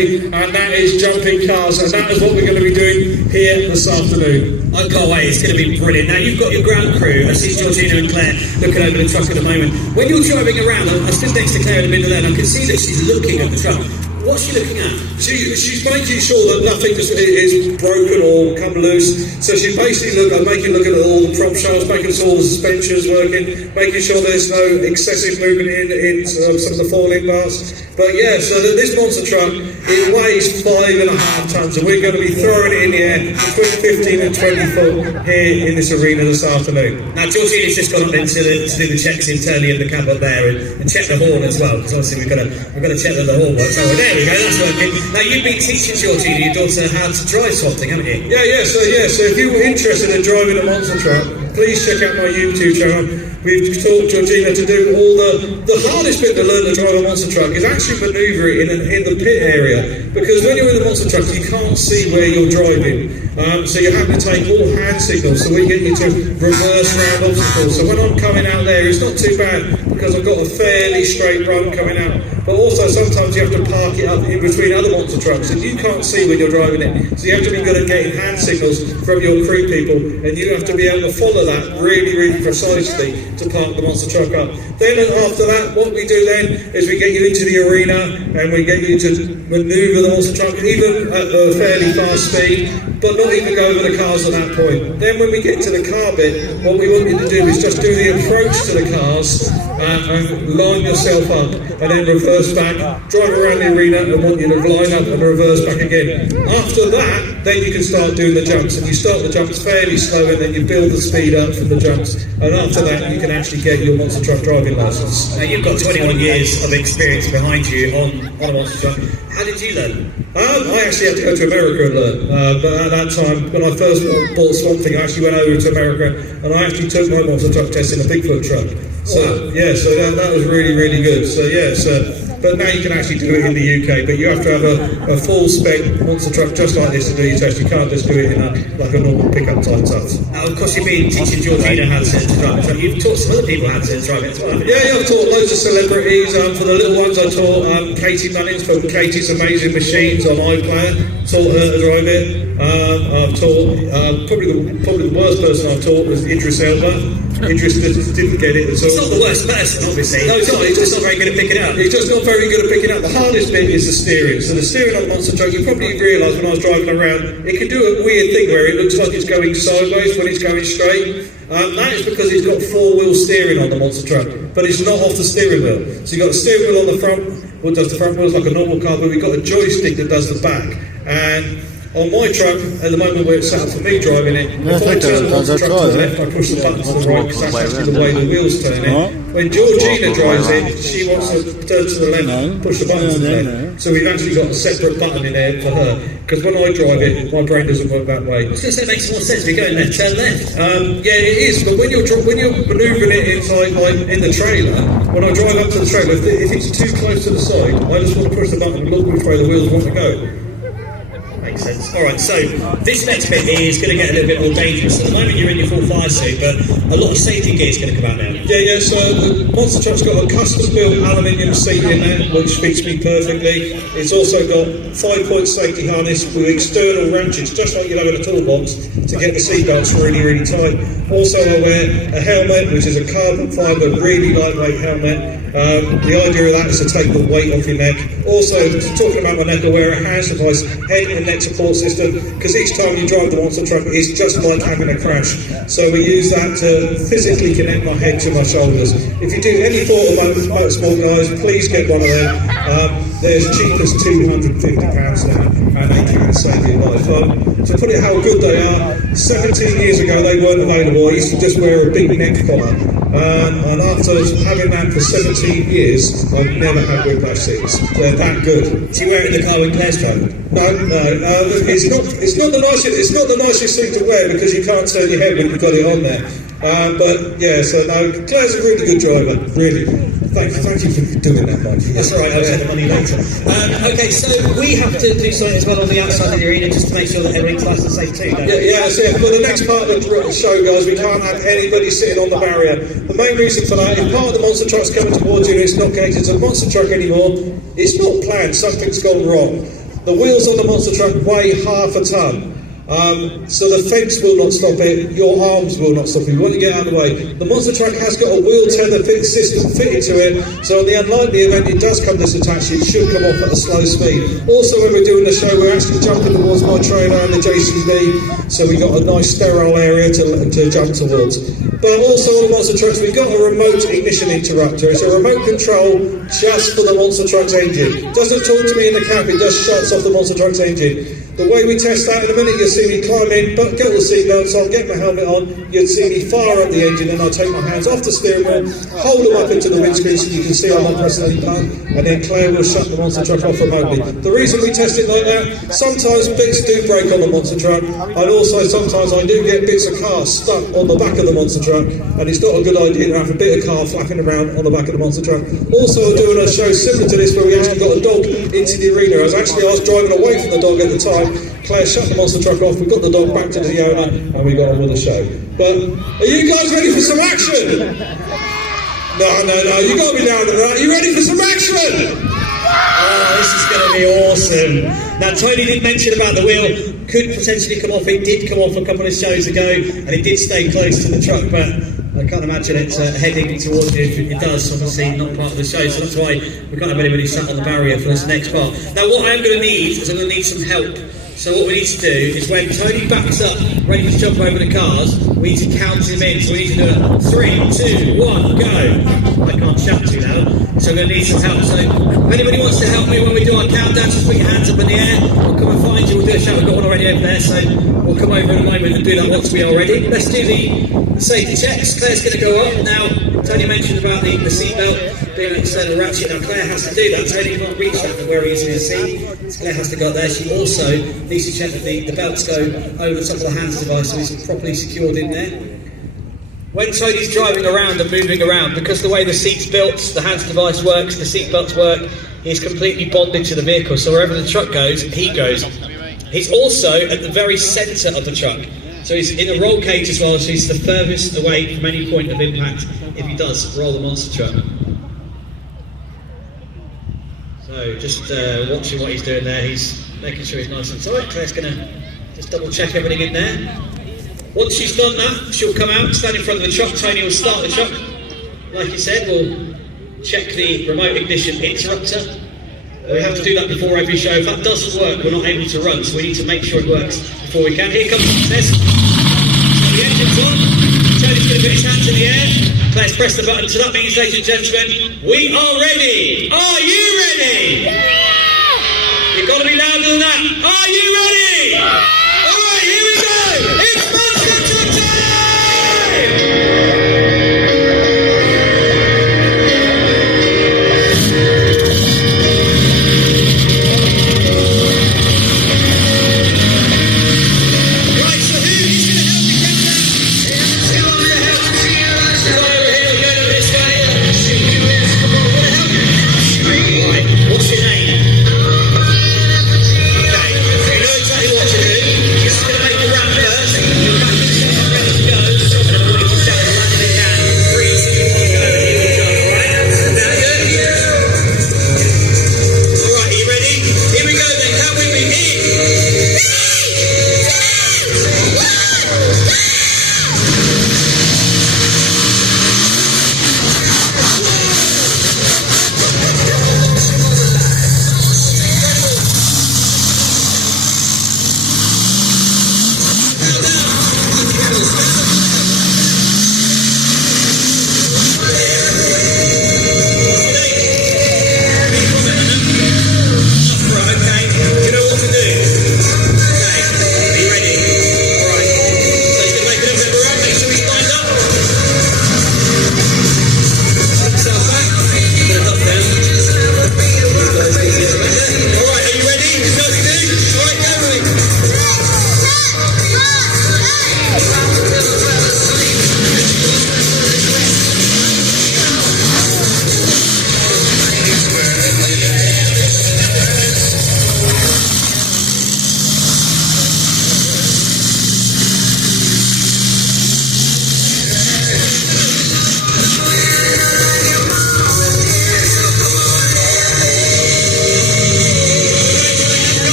And that is jumping cars, and that is what we're going to be doing here this afternoon. I can't wait, it's going to be brilliant. Now you've got your ground crew, I see Georgina and Claire looking over the truck at the moment. When you're driving around, I stood next to Claire in the middle there and I can see that she's looking at the truck. What's she looking at? She's making sure that nothing is broken or come loose. So she's basically looking at all the prop shafts, making sure all the suspension's working, making sure there's no excessive movement in some of the falling parts. But yeah, so this monster truck, it weighs 5.5 tons, and we're going to be throwing it in the air between 15 and 20 foot here in this arena this afternoon. Now Georgina's just gone up then to do the checks internally in the cab up there and check the horn as well, because obviously we've got to check that the horn works. Oh, there we go, that's working. Now you've been teaching Georgina, your daughter, how to drive something, haven't you? Yeah. So if you were interested in driving a monster truck, please check out my YouTube channel. We've taught Georgina to do all the hardest bit to learn to drive a monster truck is actually manoeuvring in the pit area, because when you're in the monster truck you can't see where you're driving, so you have to take all hand signals, so we get you to reverse round obstacles. So when I'm coming out there it's not too bad because I've got a fairly straight run coming out, but also sometimes you have to park it up in between other monster trucks and you can't see when you're driving it, so you have to be good at getting hand signals from your crew people, and you have to be able to follow that really precisely to park the monster truck up. Then after that, what we do then is we get you into the arena and we get you to manoeuvre the monster truck even at a fairly fast speed, but not even go over the cars at that point. Then when we get to the car bit, what we want you to do is just do the approach to the cars and line yourself up and then reverse back, drive around the arena and want you to line up and reverse back again. After that, then you can start doing the jumps, and you start the jumps fairly slow and then you build the speed up from the jumps, and after that you can actually get your monster truck driving licence. Now you've got 21 years of experience behind you on a monster truck. How did you learn? I actually had to go to America and learn, but at that time when I first bought Swamp Thing I actually went over to America and I actually took my monster truck test in a Bigfoot truck. So yeah, so that was really good. So yeah, but now you can actually do it in the UK, but you have to have a full spec monster truck just like this to do your test. You can't just do it in like a normal pickup type stuff. Now of course you've been teaching Georgina how to drive a truck. You've taught some other people how to drive it as well, haven't you? Yeah, I've taught loads of celebrities. For the little ones I taught Katie Munnings from Katie's Amazing Machines on iPlayer, taught her to drive it. I've taught, probably the worst person I've taught was Idris Elba. Idris didn't get it at all. He's not the worst person, obviously. No, he's not. He's just not very good at picking it up. He's just not very good at picking up. The hardest bit is the steering. So the steering on the monster truck, you probably realised when I was driving around, it can do a weird thing where it looks like it's going sideways when it's going straight. That is because it's got 4-wheel steering on the monster truck, but it's not off the steering wheel. So you've got the steering wheel on the front, what does the front wheel like a normal car, but we've got a joystick that does the back. And on my truck, at the moment where it's set up for me driving it, if I turn the monster truck to the left, I push the button to the right, because that's actually the way the wheels turn in. When Georgina drives in, she wants to turn to the left, push the button to the left. So we've actually got a separate button in there for her, because when I drive it, my brain doesn't work that way. I was going to say it makes more sense if you're going left, turn left. Yeah, it is, but when you're manoeuvring it inside, like in the trailer, when I drive up to the trailer, if it's too close to the side, I just want to push the button and look which way the wheels want to go. Makes sense. Alright, so this next bit is going to get a little bit more dangerous. At the moment you're in your full fire suit, but a lot of safety gear is going to come out now. Yeah, so the monster truck's got a custom built aluminium seat in there, which fits me perfectly. It's also got 5-point safety harness with external ratchets, just like you'd have in a toolbox, to get the seat belts really tight. Also I wear a helmet, which is a carbon fibre, really lightweight helmet. The idea of that is to take the weight off your neck. Also, talking about my neck, I wear a hand device, head and neck support system, because each time you drive the monster truck, it's just like having a crash. So we use that to physically connect my head to my shoulders. If you do any thought about motorsport, guys, please get one of them. They're as cheap as £250 now, and they can save your life. To put it how good they are, 17 years ago they weren't available. I used to just wear a big neck collar. And after having that for 17 years, I've never had whiplash seats. They're that good. Do you wear it in the car when Claire's driving? No, it's not the nicest thing to wear because you can't turn your head when you've got it on there. But yeah, so no, Claire's a really good driver, really. Thank you for doing that, Mike. That's all right, I'll take the money later. Okay, so we have to do something as well on the outside of the arena just to make sure that everything's nice and safe too, don't we? Yeah, so for the next part of the show, guys, we can't have anybody sitting on the barrier. The main reason for that is part of the monster truck's coming towards you and it's not gated to a monster truck anymore. It's not planned, something's gone wrong. The wheels on the monster truck weigh half a ton. So the fence will not stop it, your arms will not stop it, you want to get out of the way. The monster truck has got a wheel tether system fitted to it, so in the unlikely event it does come disattached, it should come off at a slow speed. Also when we're doing the show, we're actually jumping towards my trailer and the JCB, so we've got a nice sterile area to jump towards. But also on the monster trucks, we've got a remote ignition interrupter. It's a remote control just for the monster truck's engine. Doesn't talk to me in the cab, it just shuts off the monster truck's engine. The way we test that, in a minute you'll see me climb in, but get all the seatbelts on, get my helmet on, you'll see me fire up the engine and I'll take my hands off the steering wheel, hold them up into the windscreen so you can see I'm not pressing any button, and then Claire will shut the monster truck off remotely. The reason we test it like that, sometimes bits do break on the monster truck, and also sometimes I do get bits of car stuck on the back of the monster truck, and it's not a good idea to have a bit of car flapping around on the back of the monster truck. Also doing a show similar to this where we actually got a dog into the arena. I was driving away from the dog at the time. Claire shut the monster truck off, we got the dog back to the owner, and we got on with the show. But are you guys ready for some action? No, you got me down to that. Are you ready for some action? Oh, this is going to be awesome. Now, Tony did mention about the wheel could potentially come off. It did come off a couple of shows ago, and it did stay close to the truck, but I can't imagine it heading towards you if it does, obviously not part of the show, so that's why we can't have anybody sat on the barrier for this next part. Now, what I am going to need is I'm going to need some help. So what we need to do is when Tony backs up, ready to jump over the cars, we need to count him in. So we need to do a 3, 2, 1, go. I can't shout too loud, so we're going to need some help. So if anybody wants to help me when we do our countdown, just put your hands up in the air. We'll come and find you. We'll do a shout. We've got one already over there, so we'll come over in a moment and do that once we are ready. Let's do the safety checks. Claire's going to go up. Now, Tony mentioned about the seatbelt being an external ratchet. Now, Claire has to do that. Tony can't reach that from where he's in his seat. So Claire has to go up there. She also needs to check that the belts go over the top of the hands device so it's properly secured in there. When Tony's driving around and moving around, because the way the seat's built, the hands device works, the seat belts work, he's completely bonded to the vehicle, so wherever the truck goes, he goes. He's also at the very centre of the truck, so he's in a roll cage as well, so he's the furthest away from any point of impact if he does roll the monster truck. So just watching what he's doing there, he's making sure he's nice and tight. Claire's going to just double check everything in there. Once she's done that, she'll come out, stand in front of the truck. Tony will start the truck. Like he said, we'll check the remote ignition interrupter. We have to do that before every show. If that doesn't work, we're not able to run, so we need to make sure it works before we can. Here comes the test. So the engine's on. Tony's going to put his hands in the air. Claire's press the button. So that means, ladies and gentlemen, we are ready. Are you ready? You've got to be louder than that. Are you ready?